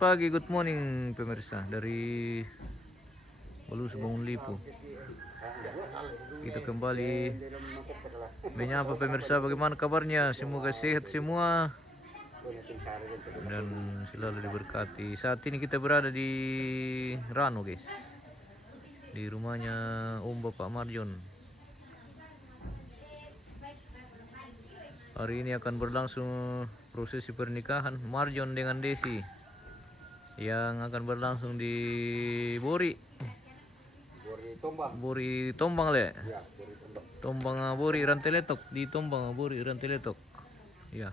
pagi, good morning pemirsa dari Balus Bangun Lipo. Kita kembali menyapa pemirsa, bagaimana kabarnya? Semoga sehat semua dan selalu diberkati. Saat ini kita berada di Rano guys, di rumahnya Om Bapak Marjon. Hari ini akan berlangsung prosesi pernikahan Marjon dengan Desi yang akan berlangsung di Bori Tombang le. Tombang Bori Ranteletok, di Tombang Bori Ranteletok. Ya.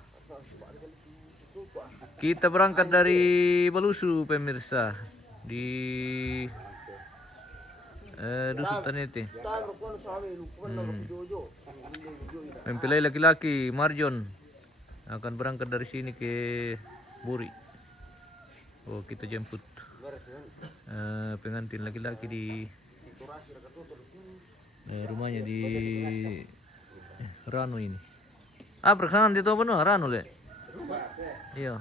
Kita berangkat dari Balusu pemirsa di Dusun Tanete. Mempelai laki-laki Marjon akan berangkat dari sini ke Buri. Oh, kita jemput pengantin laki-laki di rumahnya di Rano ini. Perkenalan di Toba no Rano le. Iya.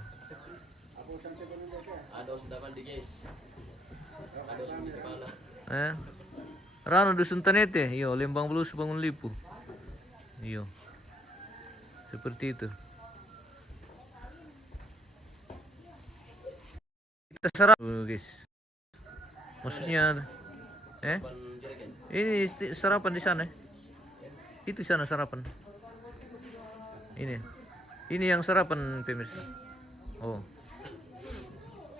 Rano Dusun Tanete, iya, Lembang Balus Bangun Lipo. Iya. Seperti itu. Kita sarap, guys. Maksudnya ini sarapan di sana. Itu sana sarapan. Ini yang sarapan pemirsa. Oh.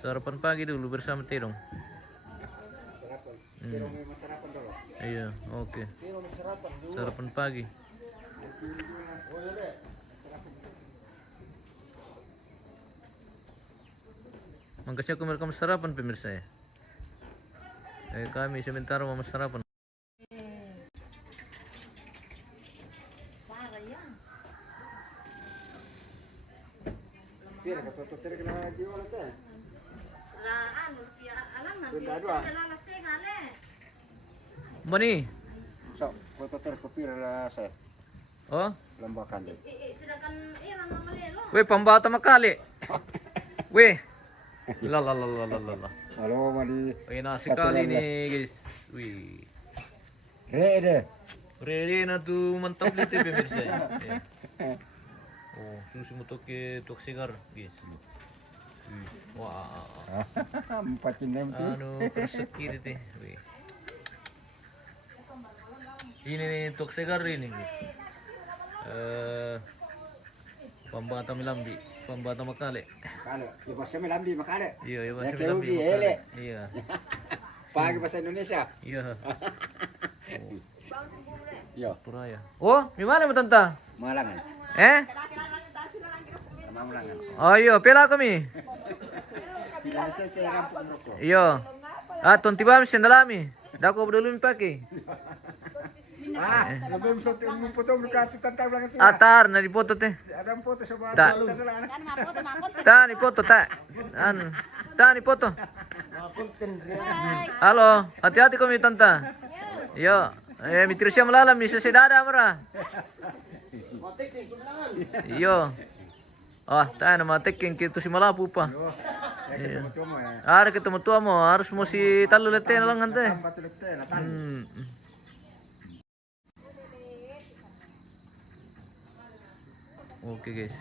Sarapan pagi dulu bersama Terong. Iya, oke. Sarapan pagi. Makanya aku merekam sarapan pemirsa ya. Kami sementara mau sarapan. Mani. So, foto terkopir saya. Oh? Lembakan. Weh, pambata makali. Weh. La. Halo, Madi. Nasi kali nih, guys. Wih. Rede na tu mantap lite pemirsa ya. Oh, susu tok segar, guys. Wah. Empatin itu. Perseki dite. Wih. Ini nih tok segar ini. Pambata Milambi, Pambata Makale. Makale, ya bahasa Milambi Makale. Iya, ya bahasa Milambi. Iya. Pakai bahasa Indonesia. Iya. Iya. Puraya. Oh, di mana Tanta? Malangan. Malangan. Oh iya, pela kami. Iya. Tonti bam sendalami. Dako dulu pakai. Lebih foto berkati tentang belakang itu. Atar na di foto teh. Ada foto sama Ta. Ta ni foto ta. Ta ni foto. Halo, hati-hati kami tanta. Yo, mitrusya melalam bisa sedada mera. Yo. Tayo nama teking kita si malapu pa. Ada ketemu tua mo, harus mesti talu lete na lang ante. Oke guys.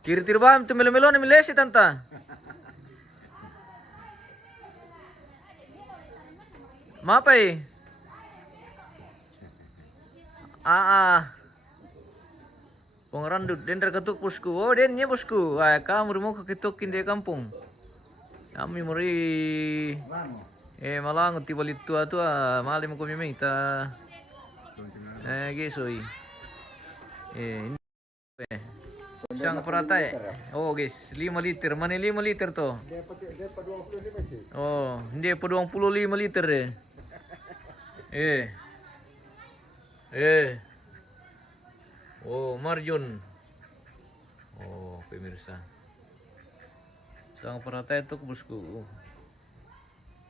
Tir bam tu melo ni milesi tanta. Mapai. Pengrandut dendra ketuk bosku. Oh dennya bosku. Kamu mau ketukin di kampung. Kami muri malang tiba litua tua malim ko mimita. Gesoi. Ini Sang peratai. Oh guys, 5 liter. Mana 5 liter tuh? Oh, dia per 25 liter deh. Oh, Marjon. Oh, pemirsa. Sang peratai tuh bosku.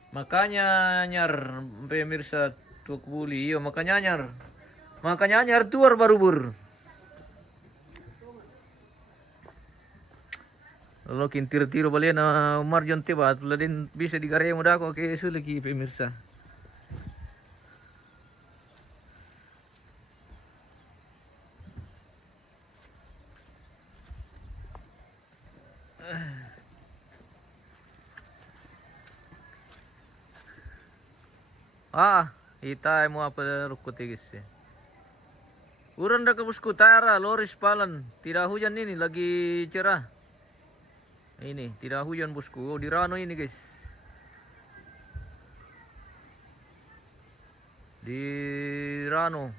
Makanya nyar pemirsa tuh buli. Iya, makanya nyar tuar baru bur. Lalu kintir-tiro balik na marjon tiba, tuladin bisa dikarya mo dako kay suliki pemirsa. Itay mo apa rukutigis eh. Uran dah ke bosku tara loris palan. Tidak hujan ini lagi cerah. Ini tidak hujan bosku. Oh, di Rano ini guys. Di Rano.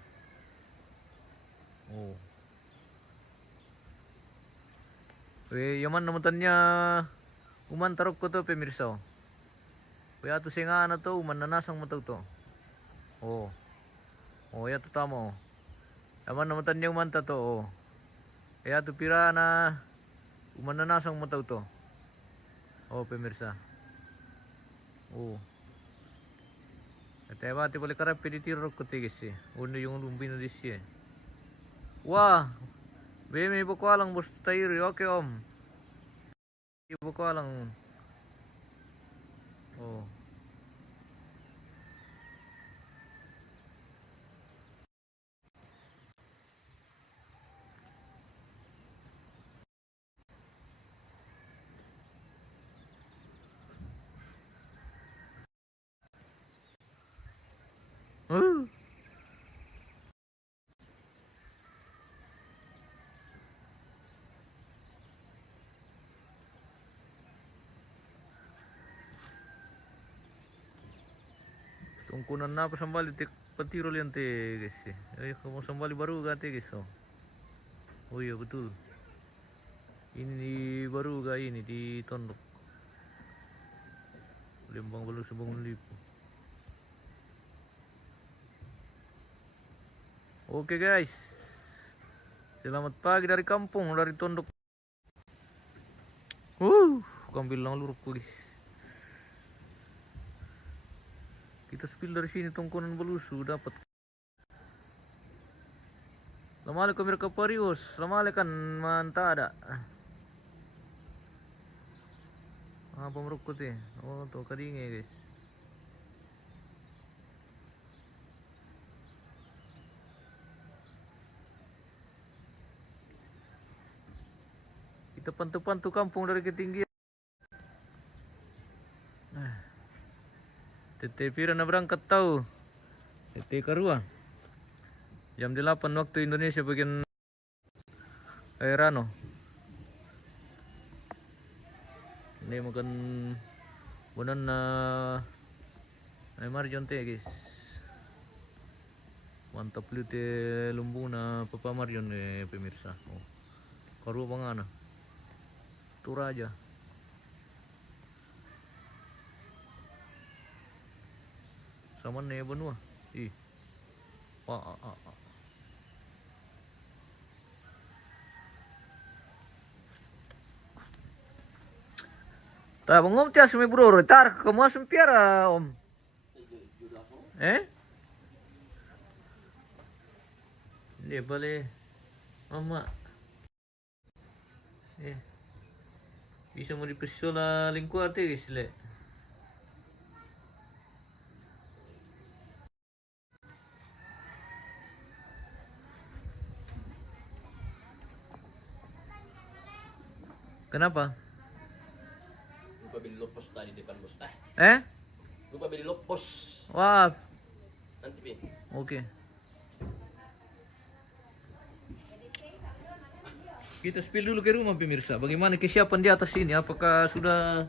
Oh. Yaman namutannya uman tarok ko to pemirsa. Kaya to singa na to uman nanasang mo to. Oh. Oh, ya to tamo. Yaman namutan yung manta to. Oh. Kaya to pira na uman nanasang mo to. Oh, pemirsa. Oh. At bati balik karap peditiro ko tigis eh. Uno yung lumbino dis eh. Wah. May ibu ko alang bos tayri. Okay om. Ibu ko alang. Oh. Tungkunan na pa sambali patiro liyan te guys. Ay kamu sambali baru gate guys. Oh iya betul. Ini baru ga ini di Tondok. Lembang Balus Bangun Lipo. Oke guys. Selamat pagi dari kampung, dari Tondok. Ambil lang luruk guys. Kita spill dari sini tongkonan belusu dapat. Assalamualaikum mereka parius. Assalamualaikum mantada. Apa merukut ya? Oh tuh kadingnya guys. Kita pantu-pantu kampung dari ketinggian. Tete pira na berangkat tahu. Tete karua. Jam 8 waktu Indonesia bagian Rano. Ini makan bunan na marjon teh guys. Mantap lu teh lumbung na papa marjon pemirsa. Oh. Karua bangana. Turaja. Sama nih benua. Ih. Tak bangom tias me bro, tar kamu asum piara om. Dia boleh mama. Bisa mau dipersola lingkuar teh guys le. Kenapa? Lupa beli lopos tadi depan bos teh. Lupa beli lopos. Wah. Nanti Pin. Oke. Kita spill dulu ke rumah pemirsa. Bagaimana kesiapan di atas ini? Apakah sudah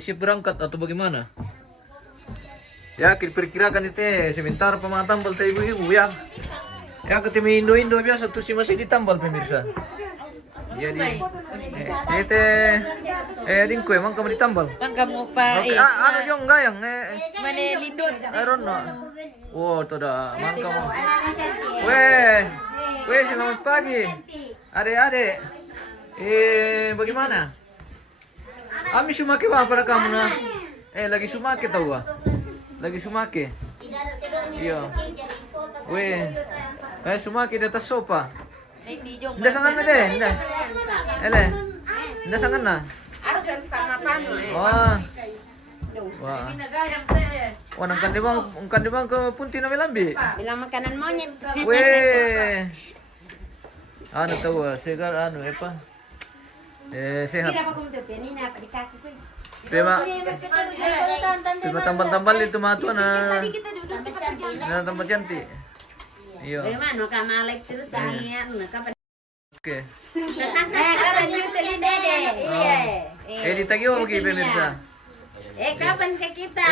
siap berangkat atau bagaimana? Ya, diperkirakan itu sebentar pematang tambal teh ibu-ibu ya. Ya ketemu Indo-Indo biasa tuh si masih ditambal pemirsa. Jadi dingko emang kamu ditambal. Kan kamu pa Ano yung gayang Mane lindot. I don't know. Oh, to da mang kamu. Weh, selamat pagi. Ade. Bagaimana? Ami sumake ba para kamu na? Lagi sumake tahu ah. Lagi sumake. Iya. Weh. Sumake di atas sopa. Hindi sangat na din. Ele. Nasangan na? Harus sama pano eh. Oh. Wah. Wah, ang kandibang ke punti na melambi. Bilang makanan monyet. Weh. Ano tahu, segar anu apa? Sehat. Pema tambal-tambal itu matu na tambal cantik. Iya. Bagaimana kamalek terus anian kapan? Oke. Kapan terus dede? Iya. Ditagih apa ki pemirsa? Kapan ke kita?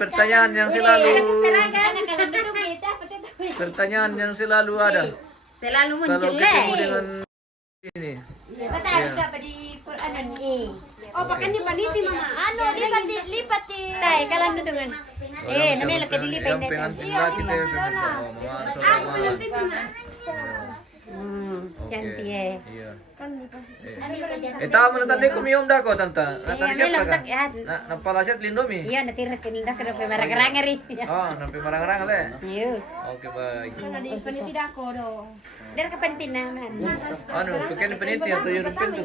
Pertanyaan yang selalu Seragam. pertanyaan yang selalu ada. Selalu Kalau muncul ketemu dengan ini. Betul juga di anu nih. Oh, pakai paniti mama. Anu lipat di. Tai kalau nutungan. Namanya lagi dilipat Yang pengantin lagi kita pemirsa. Oh, mama Cantik ya. Iya. Tahu mana tadi kumium dah kau tante. Tadi siapa kan? Napalasyat lindomi. Iya, nanti rekening dah ke depan marang-marang ri. Oh, nampi marang-marang le. Iya. Oke baik. Tidak kok dong. Dari kapan tinaman? Anu, pakai peniti atau jarum pintu?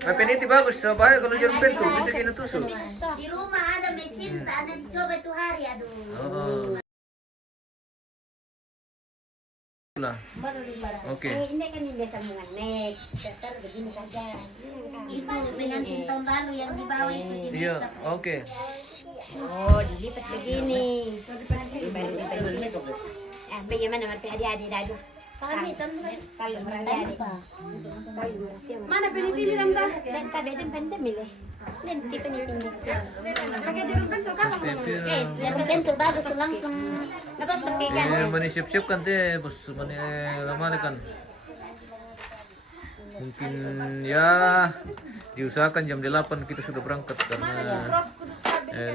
Peniti bagus, soalnya kalau jarum pintu bisa kita tusuk. Di rumah ada mesin, tak ada dicoba itu hari, aduh. Oh. Lah. Oke. Ini kan ini sambungan nek. Dasar begini saja. Itu pengantin tahun lalu yang di bawah itu di Iya, oke. Oh, dilipat begini. Bagaimana berarti adik-adik dadu? kami teman. Kalau adik-adik. Mana peniti mi tante? Dan tabetin pandem milih. Nanti penting. Pakai jarum pentul kan? Lebih bentuk bagus langsung. Atau sekian. Mani siap-siap kan teh, bos mani lama kan. Mungkin ya diusahakan jam 8 kita sudah berangkat karena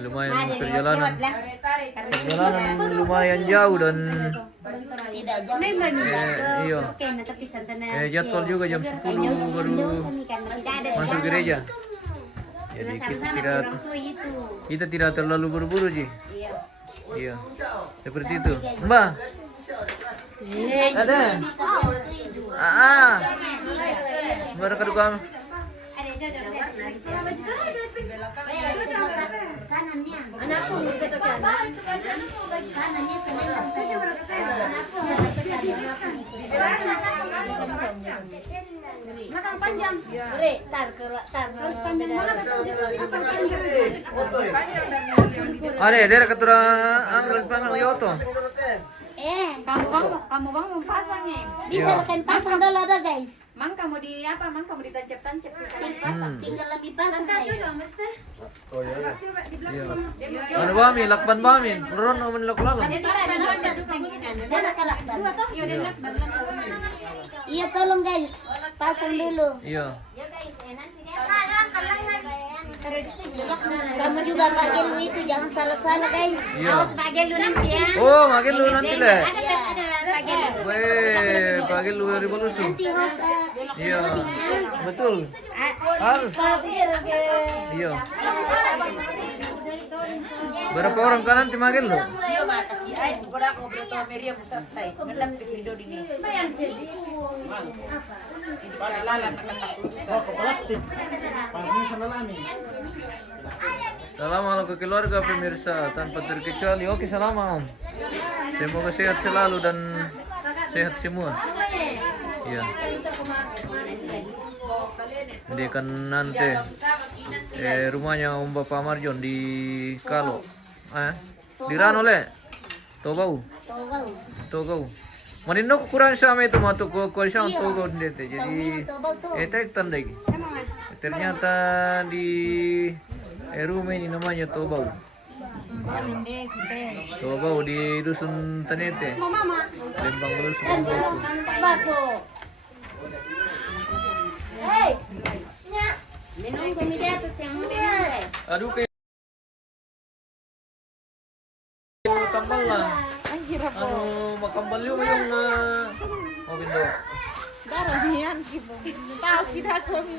lumayan perjalanan lumayan jauh dan Tidak jauh. iya. Oke, nah tapi santana. Jadwal juga jam 10 baru masuk gereja. Jadi kita tidak terlalu buru-buru Ji. Iya. Seperti itu. Mbak. Ada. Baru kedua. Kanannya. Anakku Kanannya senang. Matang panjang. Harus Panjang banget. Asal panjang. Ada, dia ketura anggur pasang yoto. Kamu bang mau pasang nih. Bisa rekan pasang dulu ada guys. Mang kamu di apa? Mang kamu ditancap-tancap sisanya dipasang. Tinggal lebih pasang guys. Ano ba mi? Lakban ba mi? Ron o man laklalo. Iya tolong guys. Pasang dulu. Iya. Kamu juga pakai lu itu jangan salah-salah guys. Iya. pakai lu nanti ya. Oh, makin lu nanti le. Ada pakai lu. Weh, pakai lu revolusi. Nanti harus Iya. Betul. Harus. Iya. Berapa orang kan nanti makin lu? Iya, Mak. Ay, berapa berapa meria besar saya. Ngendap di video ini. Salam halo ke keluarga pemirsa tanpa terkecuali. Oke, salam Om. Semoga sehat selalu dan sehat semua. Iya. Jadi kan nanti rumahnya Om Bapak Marjon di Kalo. Di Rano le. Tobau. Togau. Manino kurang sama itu matu ko siang Togau ndete. Jadi tek tandai. Ternyata di rumah ini namanya Tobau. Tobau di dusun Tanete. Lembang dusun Tobau. Hei. Minum kami di atas yang mulia. Aduh kayak tambal lah. Makambal yung oh bindo. Daranian gitu. Tahu kita kami.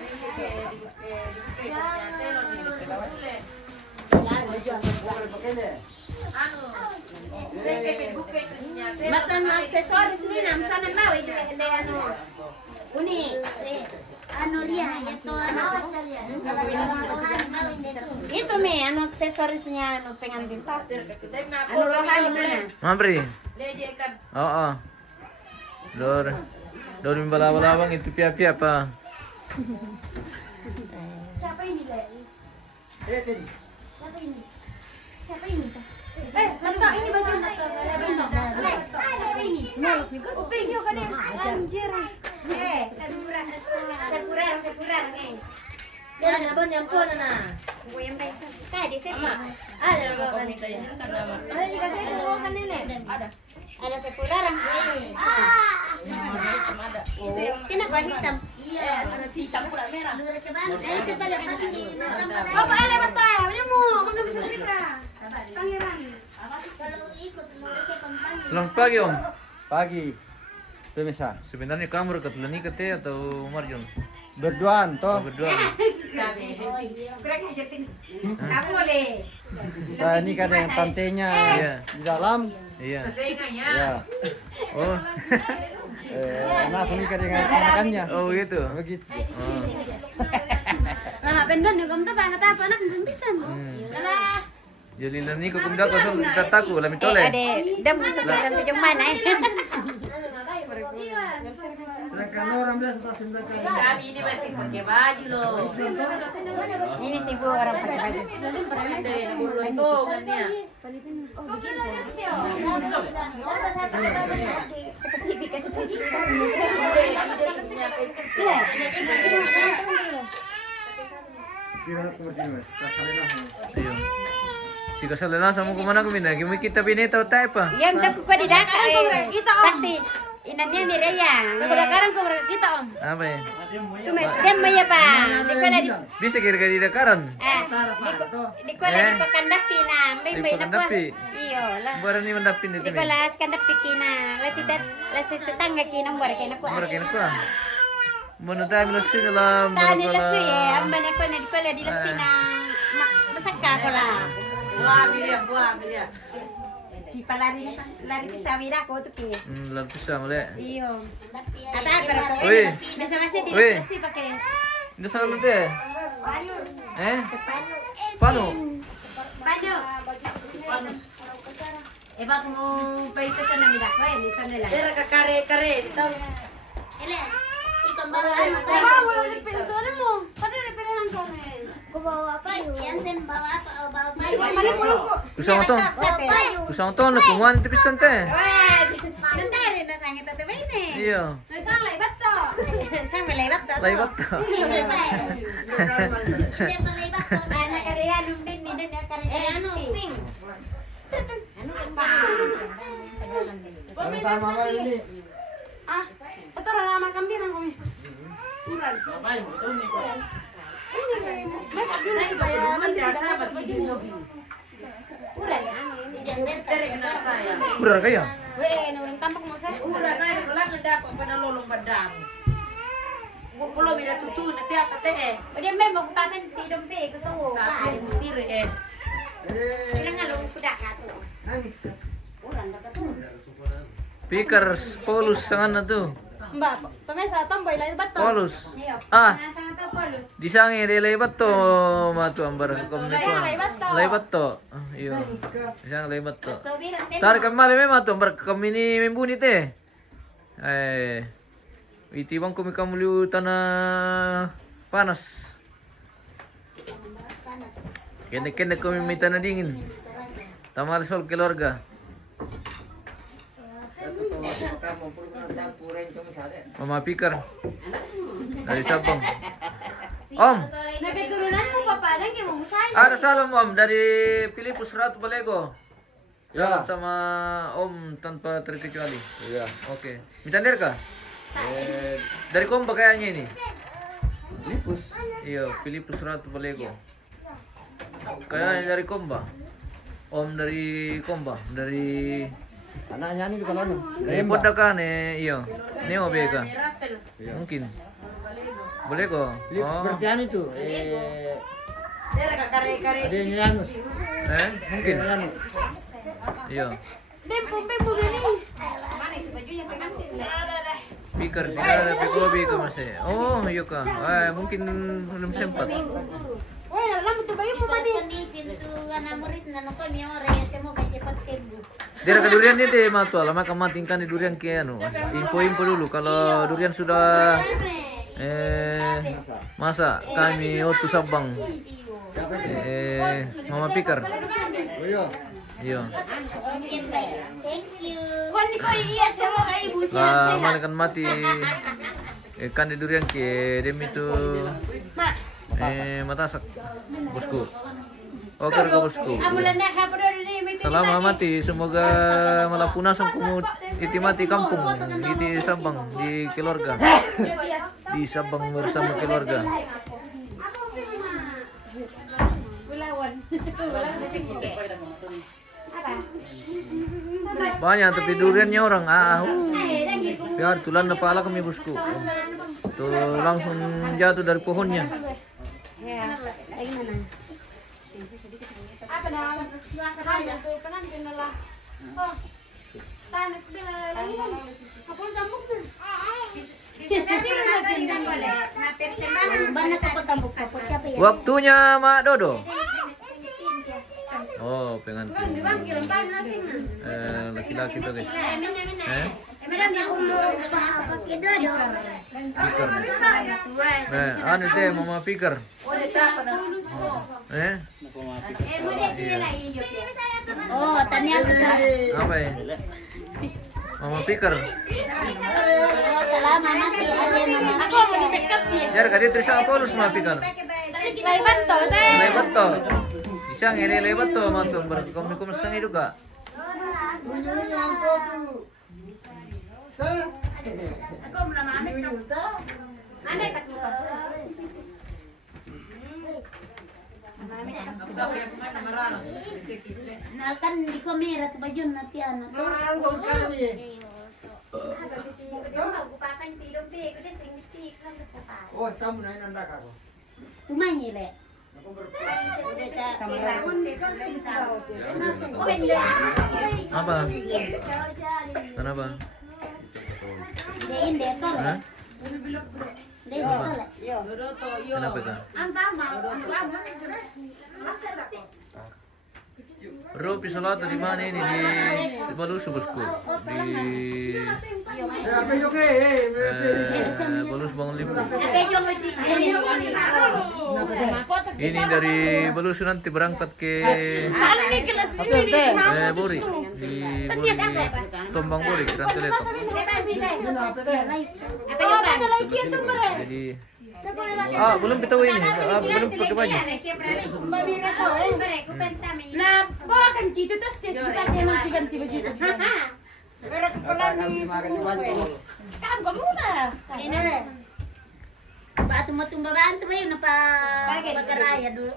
Makan aksesoris ni nam sana mau itu anu. Uni. Anu dia anu aksesorisnya anu pengantin tas. Anu Anu lohan mana? Mabri. Leje kan. Oo. Dor. Dor yung balawang itu pia-pia pa. Siapa ini, Le? Siapa ini? Siapa ini? Bentar, ini baju nak bentar. Siapa ini? Uping yo kan anjir. Sepuran. Dia ada abang nyampur na. Gue yang baik kah di sini. Ada abang. Ada juga saya dua kan nenek. Ada sepuran. Kenapa hitam? Iya, hitam pula merah. Coba lepas ni. Bapak lepas tahu, punya mana bisa cerita. Pangeran. Kalau ikut mereka kompan. Selamat pagi Om. Pagi. Pemirsa. Sebenarnya kamu ketulan nikah teh atau Marjon? Berduaan toh. Berdua. Tak boleh. Saya nikah dengan tantenya Iya. di dalam. Iya. Ya. Oh. Nah, aku nikah dengan anakannya. Oh gitu. Begitu. Nah, pendan juga kamu banget apa anak bisa. Alah. Jadi nani ko kumda ko so tataku lami tole. Ade, dam sekarang ke mana Sedangkan orang biasa tak sembahyang. Kami ini masih pakai baju loh. Ini sih Bu orang pakai baju. Dari untungannya. Kira aku berdiri mas. Kasalina. Ayo. Si kasalena sama kumana kumina, kimi kita pinita tayo pa. Yang tak kuat di daka kita pasti. Inannya Mireya. Sekarang kau kita Om. Apa ya? Jam ya Pak. Di kola di Bisa kira-kira di dakaran. di kola di pakandapi na. May Di may na pakandapi? Iyo lah. Bara ni mandapin Di dito ni. kola kandapi kina. Lati tetangga kina buat kina ku. Bara kina ko. Mano tayo lasing alam. Tani lasu ya. Ambane ko na di kola di lasu na. Masaka ko lah. Buah Miriam. Di palari sa mira ko tu ki. Lapis sama le. Iyo. Ata pero Uy. bisa masih di Uy. lasu pakai. Hindi sa alam te. Eh? Paano? Baju. Eba kung paito sa namida ko eh, lisan nila. Era kare. Tahu. Ele, ikut bawa Wala ni pintuan mo. Pati ni pintuan kami. Kau bawa apa? Yang sen bawa apa? Oh, bawa apa? Mali mo ko. Kusang to? Kusang to nakunguan ti pisan te. Wah, nantari na sa ngita tabi ni. Iyo. Nasang laibat to. Sang laibat to. Laibat to. Dia paling bagus. Ana kariya lumbin ni dan kariya. Anu, pink. Ano pa? Ang tama ba ini? Ah, ito ra naman kambirang kami. Uran. Uran ano ini. Berar kaya? Weh, nurun tampak mo sa. Uran na wala nga dako pa nalulong badam. Pulo mira tutu na tiya kate eh. Udah may mo papen tidom pe ko to. Tapi mutire eh. Ilang along kuda ka to. Uran ka to. Pickers, polus sangan na to. Mbak, kami sa tamboy laibat to. Polus. Ah, Nasa to polus. di sangi di laibat to matu ambar kom ni ko. Laibat to. Iyo. Isang laibat to. To bilang din. Tar kamali me matu ambar kami ni membunit eh. Itibang kami kamuliu tanah panas. Kena kami may tanah dingin. Tamal sol keluarga. Mama Pikar dari Sabang. Om, Nagaturunan mo papadang kay mo musay. ada salam Om dari Filipus Ratu Balego. Salam Ya. sama Om tanpa terkecuali. Iya. Oke. Minta ka? Dari Komba kayaknya ini. Lipus. Iya, Filipus Ratu Balego. Kayaknya dari Komba. Om dari Komba, dari Anaknya ini kalau anu. Podakan iya. Ini mau beka. Mungkin. Boleh kok. Lipus Oh. seperti anu itu. Era kare. Adanya Yanus. Mungkin. Anu. Iya. Bempo ini. Pikir tidak ada pikobi ka masih. Oh, iya kah. Mungkin belum sempat. Weh, lama to bayo mo. kondisi itu anak murid nano kami orang semoga cepat sembuh. Dia ke durian ini deh matu, lama kematingkan di durian ke anu. Info-info dulu kalau durian sudah masa kami otu Sabang. Mama Pikar. Oh iya. Iya. Thank you. Iya, semoga ibu Lah, malakan mati. Kan di durian ke dem itu. Matasak. Bosku. Oke, bosku. Selama mati, semoga malapunasan kumut iti mati kampung, iti Sabang di keluarga. Di Sabang bersama keluarga. Banyak tapi duriannya orang biar tulan kepala kami bosku. Tuh langsung jatuh dari pohonnya. Apa nama? Silakan tuh pengantin lah. Oh. Tanah bila lagi. Apa tambuk tuh? Banyak apa tambuk apa siapa ya? Waktunya Mak Dodo. Oh, pengantin. Laki-laki tuh guys. Pikir. Anu deh Mama Pikir. Oh, ternyata Apa ya? Mama Pikir. selama masih ada mama. Aku mau disekap ya. Jar kadi Trisha Paulus Mama Pikir. Lebat tuh teh. Lebat to. Isang ini lebat to matung berkom sang itu kak. Nah kan di kamera tuh baju nanti anak. Oh, kamu naik nanda kau. Tumanyi le. Apa? Kenapa? Dein deh tuh. Hah? Dein deh tuh le. Kenapa itu? Bro, pisolata di mana ini di Balus bosku di Apa juga Balus Bangun Lipu. Ini dari Balus nanti berangkat ke Bori di Bori Tombang Bori Rantai Letok. Jadi belum kita ini, belum pakai baju. Nah, bawa kan gitu terus dia suka dia masih ganti baju. Merek kepala nih. Kan kamu lah. Batu matung babaan tuh bayu napa pagar ayam dulu.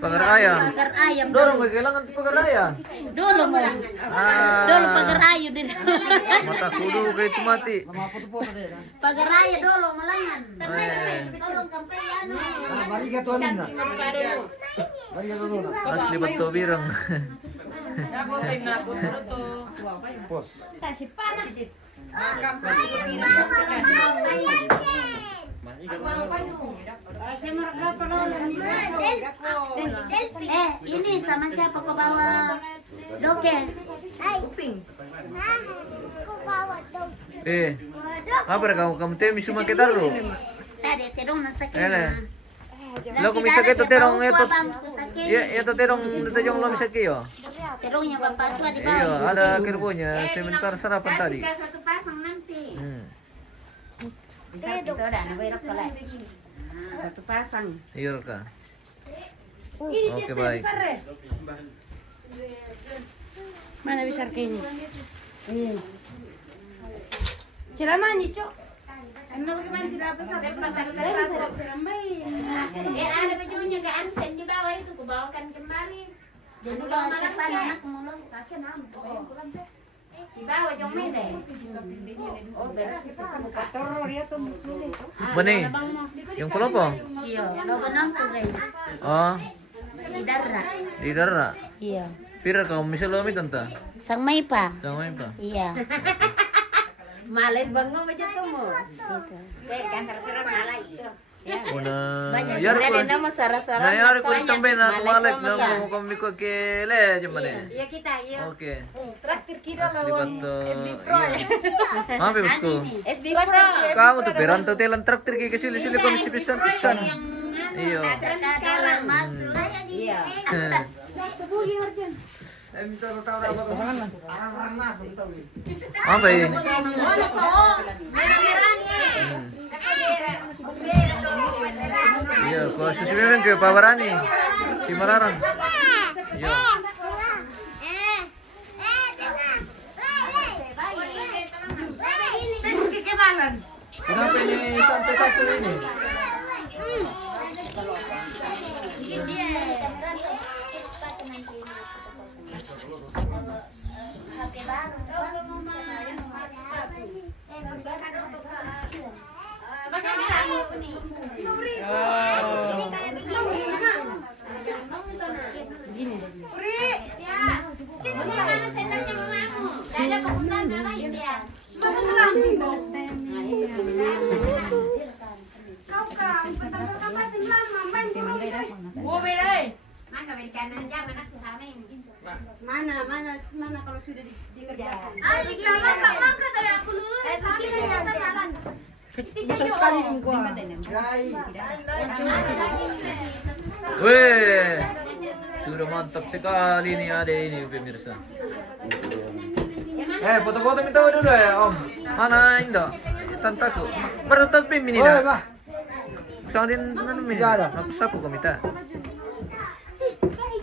Pagar ayam. Pagar ayam Dorong kehilangan pagar ayam. dulu mau. Dulu pagar ayam dulu. Mata kudu kayak itu mati. Lama foto-foto deh. Pagar ayam dulu malangan. Tolong kampai anu. Balik ke tuan mana? Balik ke tuan. Asli betul birang. Pos. Kasih panas. Ini sama siapa kau bawa doke? Apa kamu temi cuma kita dulu. Tadi terong nasakit. Lo kung bisa kayo terong ito. Ito terong ito yung lo bisa kayo. Terongnya bapak tua di Iya, bawah. ada kerbonya. Sebentar sarapan tadi. Satu pasang nanti. Bisa itu udah nabayrak pala. Satu pasang. Iya ka. Ini Oke, dia baik. besar ya. Mana besar kayaknya? Ceramah nih, Cok. Ano bagaimana tidak besar? Saya bisa serambai. Ada bajunya ke Ansen di bawah itu, kubawakan kembali. Jadi kalau siapa anak mulu. Kasih nama. Si bawah jong mede. Oh bersih buka toro dia tuh musuh. Mani, yung kulopo. Iya, logo nangko guys. Oh, Di darra. di dara. Iya. Pira ka misal lo mi tanta. Sang may pa. Tama pa. Iya. Males bango aja tuh mo. Gitu. Kayak kasar-kasar malah itu. Una Yar yar ko. nama sara-sara. Na yar ko tambay na malak na mo kami ko kele jemane. Ya kita, ya. Oke. Traktir kita Libat Mabe usko. SD Pro. Kamu tuh beranto telan traktir kayak kesili-sili kami si pisan-pisan. Iya. Sekarang masuk. Iya. Apa ini? Iya, kalau susu memang ke Pawarani, si Malaran. Iya. Tes kekebalan. Kenapa ini sampai satu ini? Mana kalau sudah dikerjakan. Besar sekali ini gua. Weh, sudah mantap sekali nih ada ini pemirsa. Foto-foto minta dulu ya Om. Mana Indah? Tantaku. Bertetap ini Oi, dah. Pak. Sangin mana ini? Tidak ada. Aku sapu kau minta.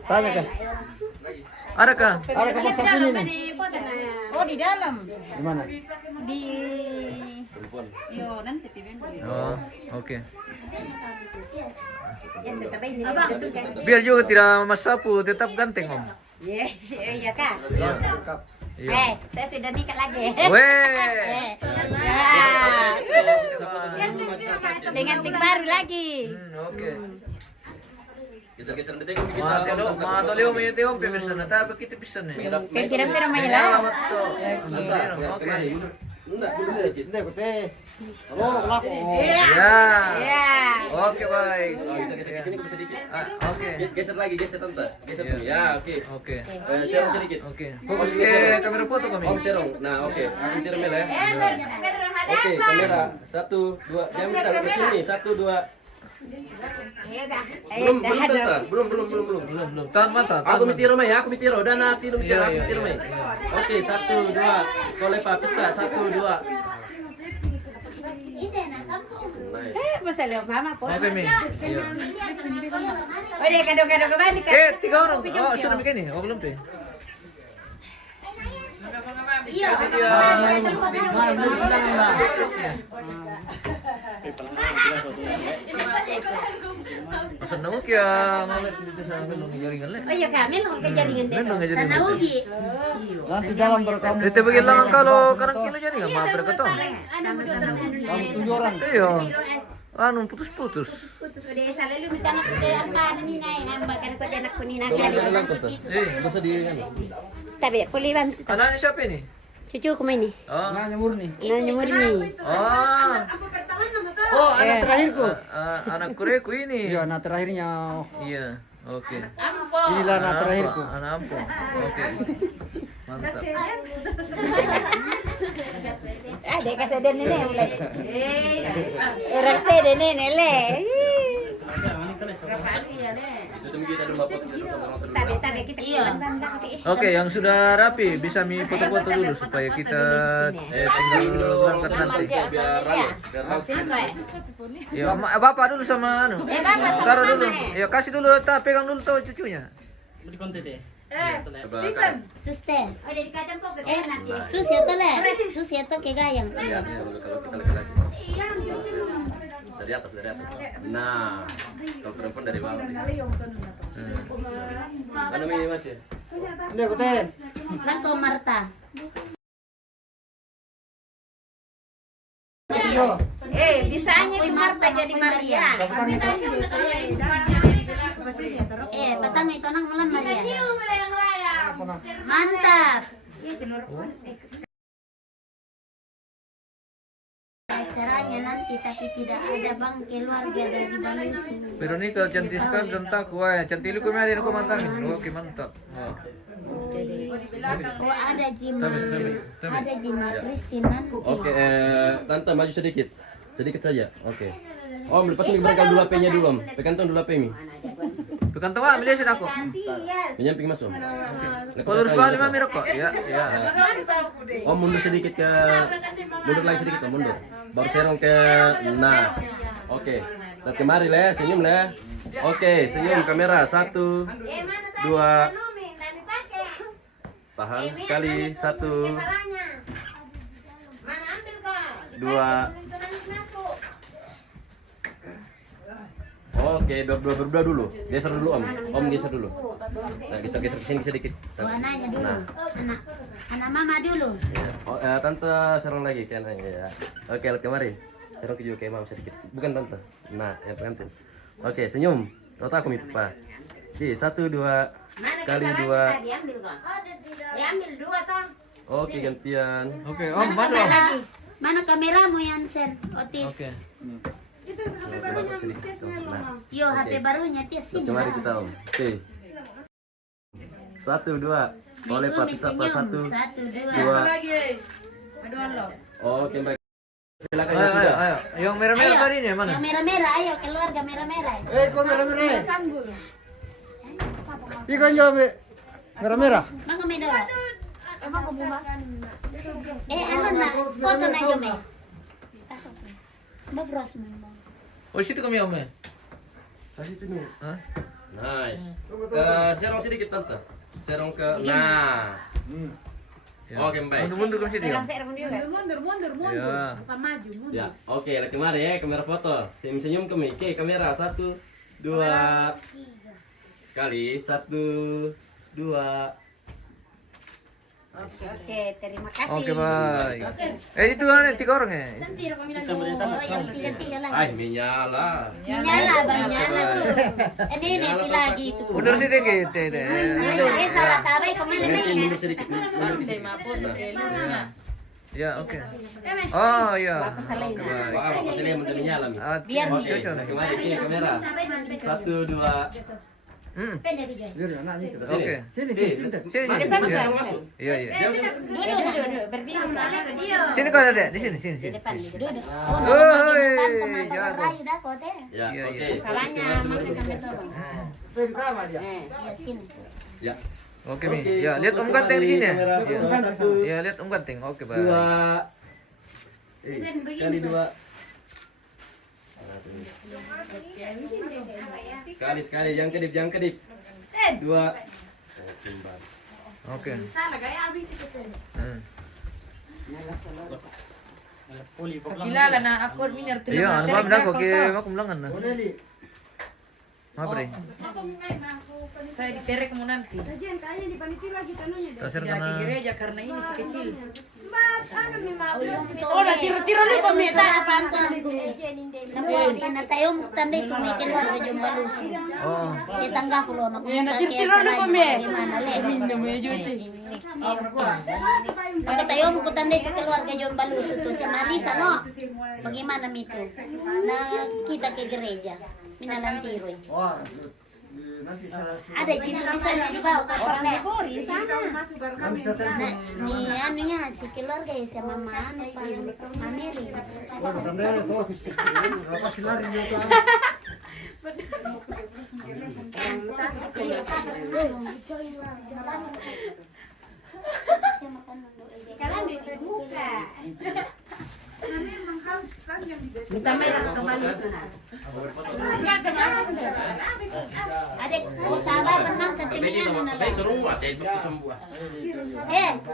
Tanya kan. Ada kah? Ada kamar sapu ini. Oh, di dalam. Di mana? Di yo nanti pimpin. Oh, oke. Yang tetap ini. Abang, betul kan? Biar juga tidak mas sapu, tetap ganteng Om. Iya kak. Lengkap. Iya. Saya sudah nikah lagi. Weh. Dengan tik baru lagi. Oke. Geser-geser deh bikin Mato leo may teo pemirsa na tayo kita pisan eh. Kira-kira main lah. Oke. Hindi ko te. Lolo ko lako. Ya. Oke baik. Geser-geser sini bisa dikit. Oke. Geser lagi, geser tante. Geser Iya. dulu. Ya, oke. Oke. Share sedikit. Oke. Fokus ke kamera foto kami. Om Serong. Nah, oke. Aku tiru Mel ya. Oke, kamera. 1 2. Jam kita ke sini. 1 2. Belum tante. Belum. Belum. Tahan mata. Aku mitiro Mei, aku mitiro. Dan nasi lu mitiro, Iya, aku iya, mitiro Mei. iya. Oke, 1 2. Koleh Pak pisah 1 2. Masa lewat mama po. Oke Mi. Iya. Oh dia kado-kado kembali kan. 3 orang. Oh, sudah bikin nih. Oh, belum tuh. Kasih dia. Mana belum bilang lah. Masa namo kaya ngalit dito sa belum jaringan le. Oh iya kami lo ke jaringan deh. Memang jaringan. Tanah ugi. Nanti dalam berkamu. Ito bigyan lang kalau karang kilo jaringan maper ka to. Ano mo doon Kamu 7 orang. Iya. Anu putus-putus. Putus udah selalu minta nak ke apa ni nai ambakan ko anak ko ni Kalau nakali. ada lang tante. Bisa di Tabi puliwan si Anaknya siapa ini? cucu ko may ni. Oh. Nanya murni. Nanya mo rin ni. Oh. Oh, anak terakhirku. Anak kureku ini. Iya, anak terakhirnya. Iya. Oke. Inilah anak terakhirku. Anak ampo. Oke. Mantap. Ah, dia kasi din ni ulay. Orang saya din ni le. Tabi kita Oke, yang sudah rapi bisa mi foto-foto dulu supaya kita tinggal berangkat nanti. biar rame, biar rame. Sino ko eh? Ya, bapak dulu sama anu. Bapak sama Taruh dulu. mama Ya kasih dulu, pegang dulu tuh cucunya. Suster. Oh, dia dikatakan po nanti. Sus ya to le. Sus ya to kay gayang. Iya, kalau kita lagi. Dari atas. Nah, kalau perempuan dari bawah. Ano may mas ya? Hindi ko te. Nangko Marta. Iyo. Bisanya itu Marta jadi Maria. Pasang ito. Patang itu nang malam Maria. Mantap. acaranya nanti tapi tidak ada bang keluarga dari Balusu. Veronica cantik sekali dan takwa ya. Cantik lu kemarin aku mantangin. Oke mantap. Oh. Oh ada Jima, ada Jima Kristin nanti. Oke, tante maju sedikit. Sedikit saja. Oke. Om, lepasin mereka dulu HP-nya dulu, Om. Pekantong dulu HP-mi. Pekantong ah, milisin aku. Menyamping masuk. Kalau harus balik mami rokok. Ya, ya. Om mundur sedikit ke mundur lagi sedikit, Om, mundur. Baru serong ke nah. Oke. Lihat kemari le, senyum le. Oke, senyum kamera. 1 2 tahan sekali. 1 2 Oke, berdua dulu. Geser dulu, Om. Om geser dulu. Nah, geser ke sini sedikit. Anaknya dulu, anak mama dulu. Oh, tante serong lagi kan ya. Oke, lihat kemari. Serong ke juga kayak mama sedikit. Bukan tante. Nah, yang pengantin. Oke, senyum. Tahu aku mi, Pak. Oke, 1 2 kali 2. Diambil kok. Diambil 2 toh. Oke, gantian. Oke, Om, Mana masuk. kamera lagi? Mana kameramu Yansen? Otis. Oke. Nah, Yo HP barunya Tis lihat sini kemari lah. kita, Om. Oke. 1 2. Boleh Pak sapa 1 2. Lagi. Aduh lo. Oke, baik. Silakan Ayo, ya ayo, sudah. ayo. Yang merah-merah tadi nih mana? Yang merah-merah, ayo keluarga merah-merah. Kok merah-merah? Ikaw nyo, merah-merah. Mangga may dolo. Ano na, foto na yun eh. Babros mo mo. Oh, situ kami Om. Kasih itu nih. Hah? Nice. Ke serong sedikit tante. Serong ke nah. Ya. Oke, baik. Mundur-mundur kami situ. Ya. Ya. Ya, oke, lihat kemari ya, kamera foto. Senyum-senyum kami. Oke, kamera 1 2 sekali. 1 2. Oke, terima kasih. Oke, baik. Itu kan 3 orang ya? Oh, yang tiga-tiga lagi. Ay, menyala. Nyala, bang nyala tuh. Ini pi lagi itu. Mundur sedikit. Salah tabai kemana nih? Mundur sedikit. Mundur sedikit. Ya, oke. Oh, ya. Oke, baik. Wah, apa sih dia mundur menyala mi? Biar Oke, cocok nih. kemari ini kamera. 1 2. Pendek aja. Biar anaknya kita. Oke. Sini. Sini. Masuk, Ya. masuk. Iya, iya. Duduk, berdiri. Sini kau ada, di sini, sini. Depan nih. Duduk. Oh, Teman jatuh. rayu dah kau teh. Ya, Iya, oke. iya. Salahnya makan sampai tolong. Tuh di kamar dia. Ya sini. Ya. Oke, Mi. Ya, lihat Om Ganteng di sini ya. Kamera Ya. foto. 1 Ya, lihat Om Ganteng. Oke, baik. 2. Kali 2. Sekali, yang kedip. 2. Oke. Kilala na ako minor to. Iya, ano ba minako ke makumlangan na. Boleh li. Mapre. Saya diterek mo nanti. Tasir ka Lagi na. gereja karena ini si kecil. Oh, tiro-tiro lu kami ta pantan. Naku, na tayo tanda itu may keluarga jom balusi. Oh. Di tangga ko lo naku. Tiro lu kami. Gimana le? Pag tayo mo tanda itu keluarga jom balusi to si Marisa no. Bagaimana mito? Na kita ke gereja. Minalantiro. Wah, nanti saya Ada gitu di sana di bawah orang Bori sana. nanti saya telepon. ni anunya si keluarga ya sama mama anu Pak Amiri. Wah, tanda tuh. Apa sih lari dia tuh? Kalian dibuka. Minta merah kembali. Adek mau tabar menang ke timnya anu lah. Suruh buat ya, terus kesembuh.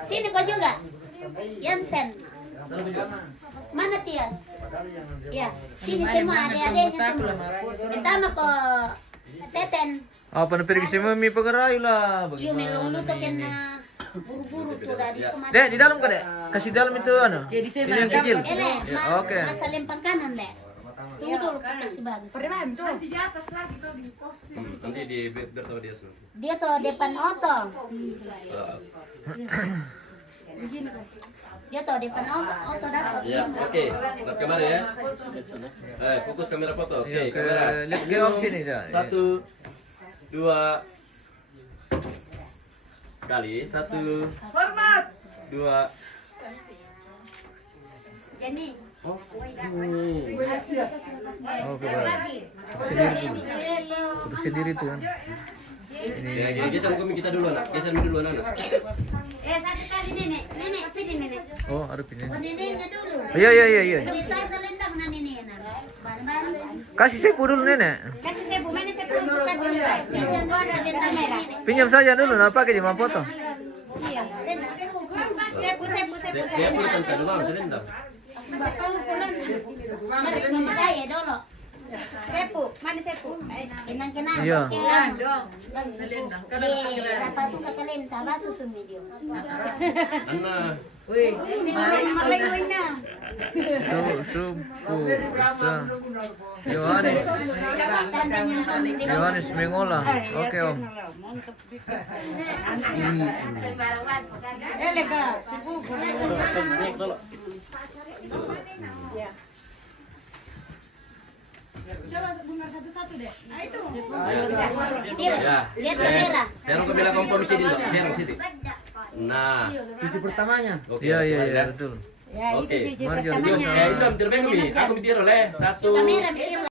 Sini kau juga. Yansen. Mana Tias? Ya, sini semua adik-adiknya semua. Pertama ko Teten. Apa na pergi si Mami pagarayo lah. Yung melulu to kena buru-buru tuh dari semua. Dek, di dalam ka, Dek. Kasih dalam itu anu. Jadi saya Ini yang kecil. Ele, Ya, oke. masa lempang kanan deh. Tunggu dulu kasih bagus. Nanti di biar tahu dia semua. Dia tuh depan oto. Dia tahu depan auto dapat. Ya, oke. Lihat kamera ya. Fokus kamera foto. Oke, Iya, kamera. lihat ke opsi nih, Cak. 1, 2. Sekali. 1. Hormat. 2. Jadi, Oke. Oke, baik. Sendiri dulu. Foto sendiri tuh kan. Ya, geser kami kita dulu anak. Geser dulu anak. satu kali nenek. Nenek, sini nenek. Oh, ada pinnya. Neneknya dulu. Iya. Kita selendang na nenek na. Ban-ban. Kasih sepu dulu nenek. Kasih sebu, mana sebu untuk kasih lepas. Selendang merah. Pinjam saja dulu, nah pakai di foto. Iya. Sebu. Saya pun kan dulu selendang. Mari kita kaya dulu. Sebu, mana sebu? Kenang-kenang. Iya. Yan dong. Selendang. Kalau Dapat tuh kakalenta ba susun video. Anna. Wih, Malayo na. Sumpu. Yohanes. Yohanes Mengola. Oke, Om. Lega, sebu. Terus Ya. lihat kamera. Saya mau bilang kompromi sini dulu. Share sini. Nah. Cucu pertamanya. Oke. Iya, betul. Ya, Oke. itu cucu Marjo, pertamanya. Itu hampir bengbi. Aku mitir oleh 1. Kamera mikir.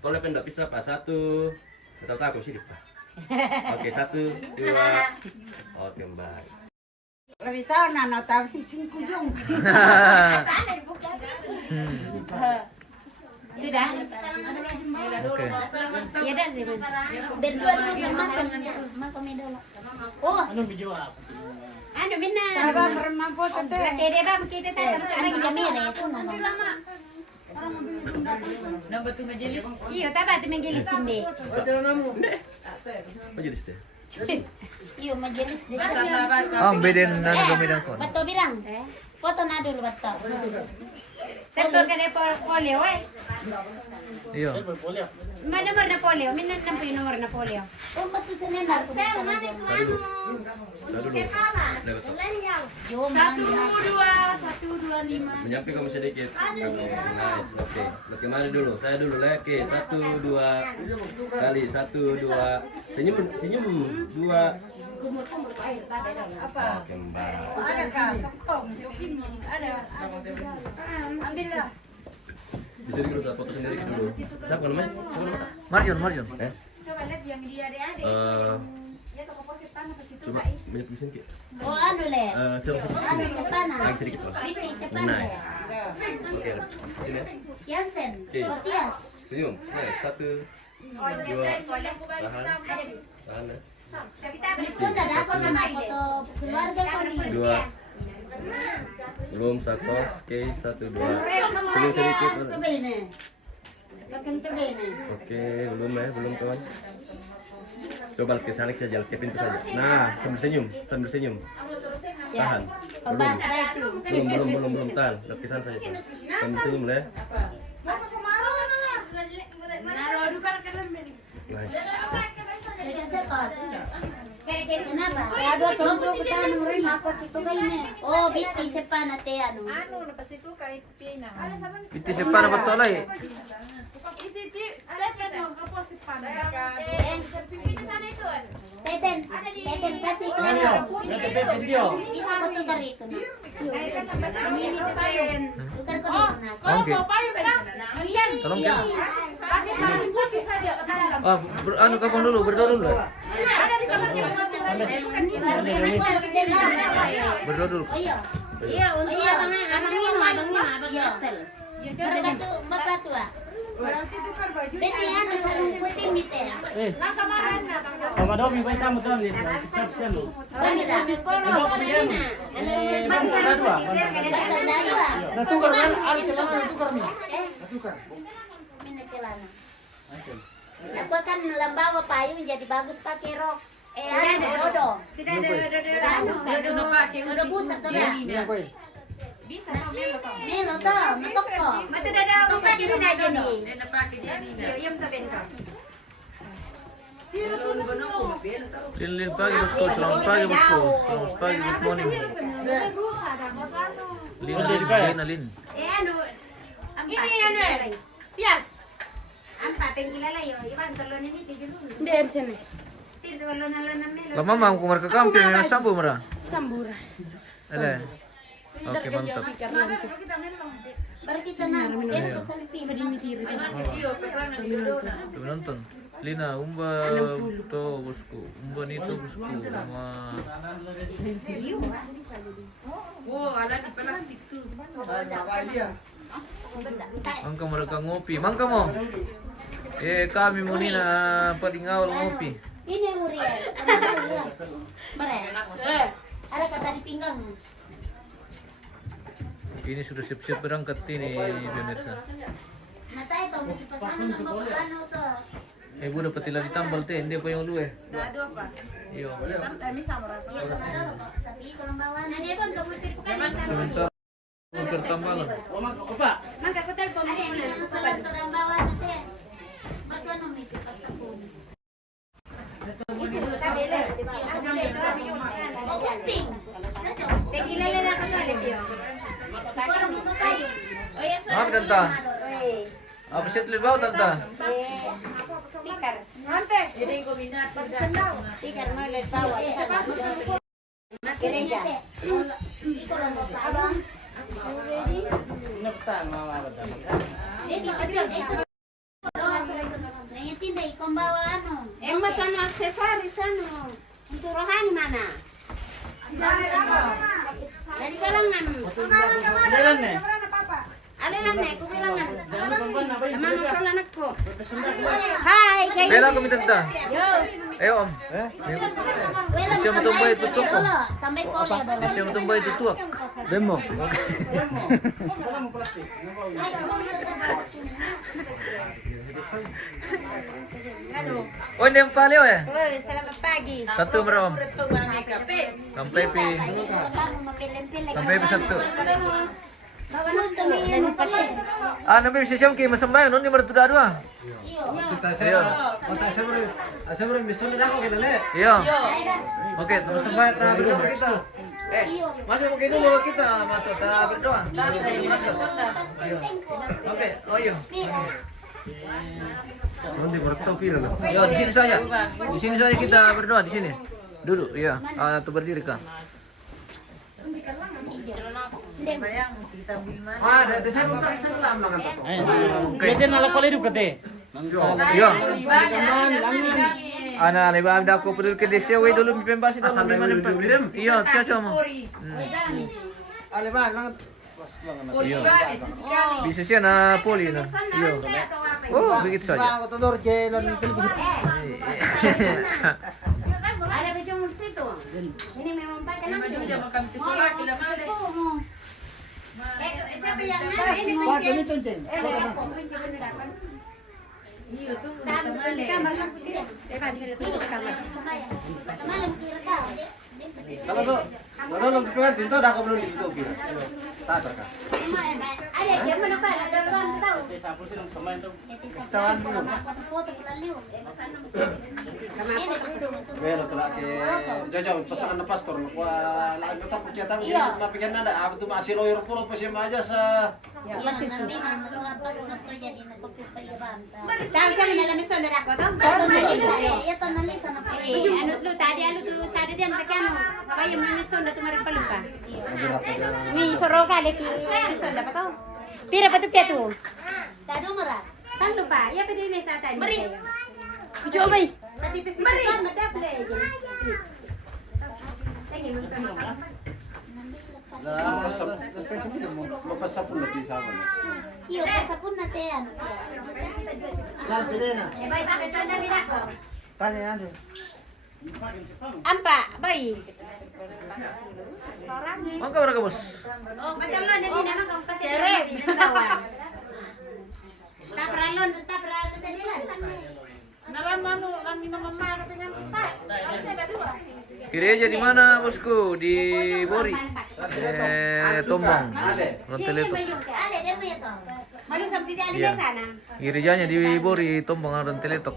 Boleh pendak bisa Pak. 1. Tetap aku sini Pak. Oke, 1, 2. Oke, baik. Lebih tahu nana tapi singkuyung. Sudah? Oke. Iya dah. Berdua dulu sama makan dulu. Oh, Anu minna. Taba meremampu tete. Kede bang kita tatap lagi kamera itu nama. nang batu majelis. Iyo taba tu menggilis sinde. Majelis deh. Iyo majelis deh. Oh, bedain gamidan kon. Bato bilang. Foto na dulu bato. Tempel kene polio eh. Iya. Mana nomor na polio? Minna nampu yung nomor na polio. Oh, bato sa nila. Saya dulu. Udah betul. Yo, 1225. Menyamping kamu sedikit. Nice. Oke. Oke, mari dulu. Saya dulu. Oke, 1, 2. Kali 1, 2. Senyum. 2. Oke, mbak. Ada kah? Sokong. Ada. Ambil lah. Bisa dulu saya foto sendiri dulu. Siapa namanya? Marjon. Coba lihat yang dia ada. Coba menyamping sini. Oh, anu le. Sini. Sepana. Lagi sedikit lah. Biti sepana. Nice. Oke. Sini ya. Yansen. Oke. Matias. Senyum. Nice. 1, 2. Tahan ya. Sudah dapat sama foto keluarga kami. 2. Belum sakos. Oke, 1, 2. Senyum sedikit. Coba ini. Bahkan coba ini. Oke, belum kawan. Coba ke sana saja, ke pintu saja. Nah, sambil senyum. Tahan. Obat itu. Belum tahan. Ke sana saja. Sambil senyum ya. Nice. Dekat sekot. Kenapa? Ya dua tolong kita nurin apa itu ini. Oh, biti sepana te anu. Itu sepana betul lah. Teten kasih ko. Bisa ko tukar itu na. Tukar ko na. Oke. Tolong ya. Oh, anu kapan dulu, berdoa dulu. Berdoa dulu. Oh iya. Iya, untuk abang Iya. Berkatu bakratu ah. Beti anu sarung putih mite. Pamadomi ba kamu doon ni? Subscription lo. Bani dah. Natukar kan? Ali kailangan natukar ni. Natukar. Minta celana. Aku akan lambawa payung menjadi bagus pakai rok. Anu dodo. Tidak ada. Ito na pa, kaya Udah busak tuh ya. Ini ko eh. Melo to, matok to. Mata dada ako pa din aja nih. Then napake dyan nila. Yung tabi ko. Lin pagi bosku, selamat pagi bosku, selamat pagi, good morning. Lin. Ini ano Pias. Ampa, pengilala yo. Iban talon ini tigil. Hindi, yan siya na. Tigil talon na namin. Lama mam kumar ke kampung yang sambu mera. Sambura. Ada. Oke, mantap. Baru kita na. Dia sa lipi. Tuh, nonton. Lina, umba to bosku, umba nito bosku, sama Oh, ala di plastik tuh. mangka mereka ngopi, mangka mo. Kami mau nina paling awal ngopi. Ini Uriel. Bare. Ada kata di pinggang. Ini sudah siap-siap berangkat ini pemirsa. Mata itu masih pasangan sama ano to. Ibu dapat ilah ditambal teh, dia pa yung luwe. Dado apa? Iyo. Iya, tapi kalau bawa Nah, dia pun kemudian bukan. Sebentar. Untuk tambalan. Maka ko telepon mo ini na. salam terang bawa nanti. Batu anu miti pas aku. Sabi lang. Ano na ito? Oh, ping. Pengilala na ko ulit yo. Parang gusto tayo. Maaf tanta. Apa sih tulis bawah tanta? Tikar. Jadi ko binat. Tikar mo ulit bawa. Gereja. Ito lang ba? Abang. Naiintindihan, ikaw ang bawa ano? Ang matano aksesoris ano? Ang turohan ni mana? Dari kalangan. Alilan na, kubilangan. Naman ang solanak ko. Hi, kayo. Bela kami tanta. Yo. Ayo om. Wala Siya mo tumbay tutok ko. Tambay ko ya ba? Siya mo tumbay tutok. Demo. Ano? Oh, ini yang paling ya? Uy, salamat pagi. Satu merom. Sampai pi. Sampai pi satu. Ah, nabi bisa siam ki masambayang non ni mertu dua. Iya. Asa bro, misalnya ako kinale. Iya. Oke, masambayang ta berdoa kita. Masuk ke dulu kita masuk ta berdoa. Oke, oh iya. Nanti mereka pira lah. Yo, di sini saja. Di sini saja kita berdoa di sini. Duduk, iya. Atau berdiri kah? Ah, dari saya mau pakai selam lah kan. Oke. Iya. Ana ni ba aku pedul ke desa we dulu mi pembas itu. Iya, cocok mo. Ale ba, lang Iya. Bisa siya na poli na. Iya. Oh, begitu saja. Ako tudor jalan televisi. Ada baju di situ. Ini memang pakai nanti. Siapa yang ini Pak, ini tunceng. Iyo, tunggu di kamar kan putih. Depan di kamar. Malam kira kau. Kalau tuh, kalau lo keluar tinta dah kau belum di situ pira. Tak terka. Ada jam mana Pak? Ada ruang tahu. Istawan belum. Foto kita liu. Bueno, telah ke jauh pasangan na pastor na kwa lahat mo tapos yata mo mapigyan na da tu masih lawyer puro pa siya maja sa Masih nabi na pas kerja di kopi pa iban. Tahu siya minalamis na ako to. Ito nalisa na pa. Ano lu tadi ano tu sada diyan takyan. Sabay mo mison na tumarin palupa. Mi soro ka leki mison dapat to. Pira pa tu pia tu. Tado mara. Tanto pa, ya pwede may sa tayo. Mari. Coba. Matipis pa madable. Tingin mo pa. mapasapon na di sama na. Iyo, pasapun na te ano. Lan pide na. Bay ta sa dali ako. Tanya yan. Ampa, bay. Mangka berapa bos? Madalo na din naman kung pasira din ang gawan. Tapralon sa nila. Gereja di mana bosku? Di Bori. Tombong. Ronteleto. Ale, dia punya to. Malusog di dali Iya. sana. Gerejanya di Bori, Tombong, Ronteleto.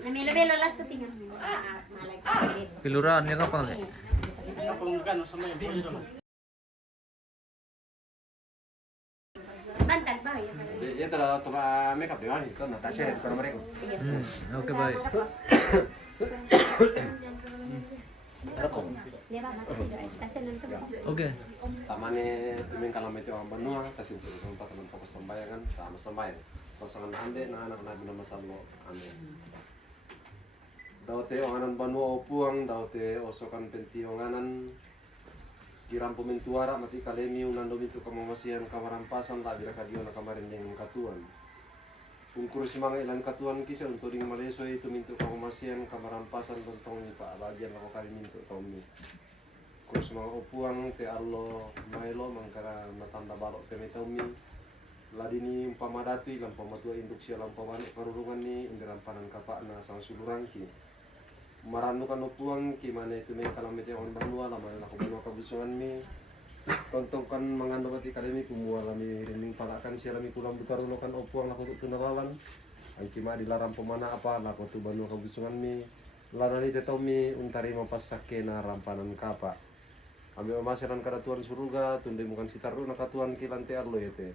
Namilo-milo lang sa tingin. Malay ko. Kelurahan niya kapan? Bantag ba yun? Ito na tuma makeup di ba? Ito Natasha ko na mereka. Oke baik. Di ba? Kasi nandito. Oke. Tamane tuming kalamit yung banua kasi ito yung patanan po sa sambayangan, sama sambayan. Pasangan ande na anak namin na masalo. Amen. Daw te onganan banua upuang, daw te osokan penti onganan kiram pementuara mati kalemi unando mintu kamamasian kamarampasan tak bira kadio na kamarin yang katuan. Ungkur semanga ilan katuan kisah untuk ding Maleso itu mintu kamamasian kamarampasan tontong ni Pak bagian lako kali mintu tomi. Kurus semanga upuang te allo maelo mangkara matanda balok te metomi. Ladini umpamadatu ilan pamatua induk sia lampawane karurungan ni indiran panan kapakna sang sulurangki. Maranukan upuang kimane itu men kalamete on banua lama na ko banua kabusuan mi tontongkan mangando mati kalemi kumua lami riming palakan sia lami tulang butarunokan upuang aku tunalalan ang kima dilarang pemana apa lako tu banua kabusuan mi lanani tetomi untari mapasake na rampanan kapa ambe mamaseran kada tuan suruga tunde mukan sitaru na katuan kilante arlo yete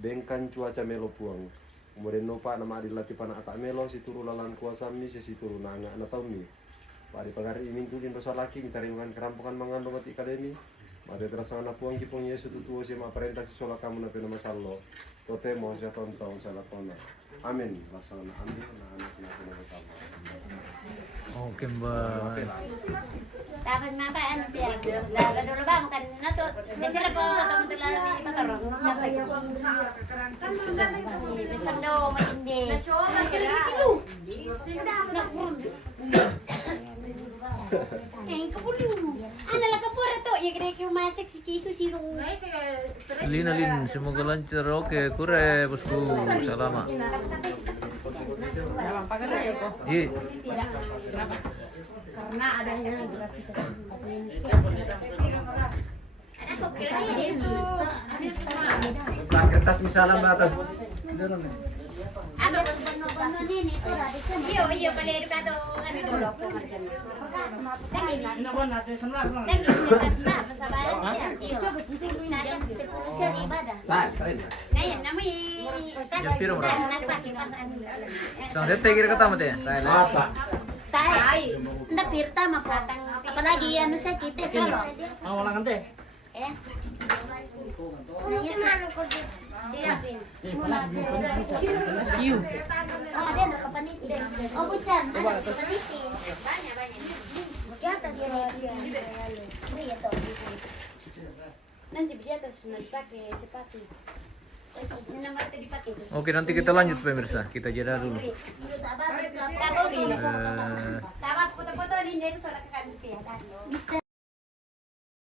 bengkan cuaca melo puang kemudian nopa nama adilati pana atak melo situru lalan kuasa mi situru na anga na taumi. Pari pagari imin tulin dosa laki mitari makan kerampokan mangando mati akademi. Mari terasa anak puang kipong Yesus tutu sema perintah si sola kamu na pena masallo. Tote mo siya tontong sa lakona. Amin. Lasana amin na anak na pena masallo. Oke mbak. Dapat mapa ano biar lalo dulu ba makan nato. Kasi ra ko tamo dula ni patoro. Bisa do matindi. Ano lang kapura to? Ya kira kira masak si kisu siru. Alin alin semoga lancar. Oke kure bosku salama. Iya. Karena adanya Ano ko kira ini? Kertas misalnya mbak tuh. Ano ba bano din ito ra dito. Iyo paler ka to ano dolo ko markan. Tangi ni. Tangi ni sa bayan niya. Iyo. Nasa sa posisyon ibadah. Ngayon namoy Piro bro? nagpakin pa sa Sang dete kira kata mate. Tay, napirta mapatang. Apalagi ano sa kita salo. Wala kante. Eh. Siu. Oh, ada nakapaniti. Oh, busan. Ano kapaniti? Kaya dia. Iya to. Nanti dia terus pakai sepatu. Nomor itu dipakai. Oke nanti kita lanjut pemirsa. Kita jeda dulu. Tahu foto-foto di dari soal kan.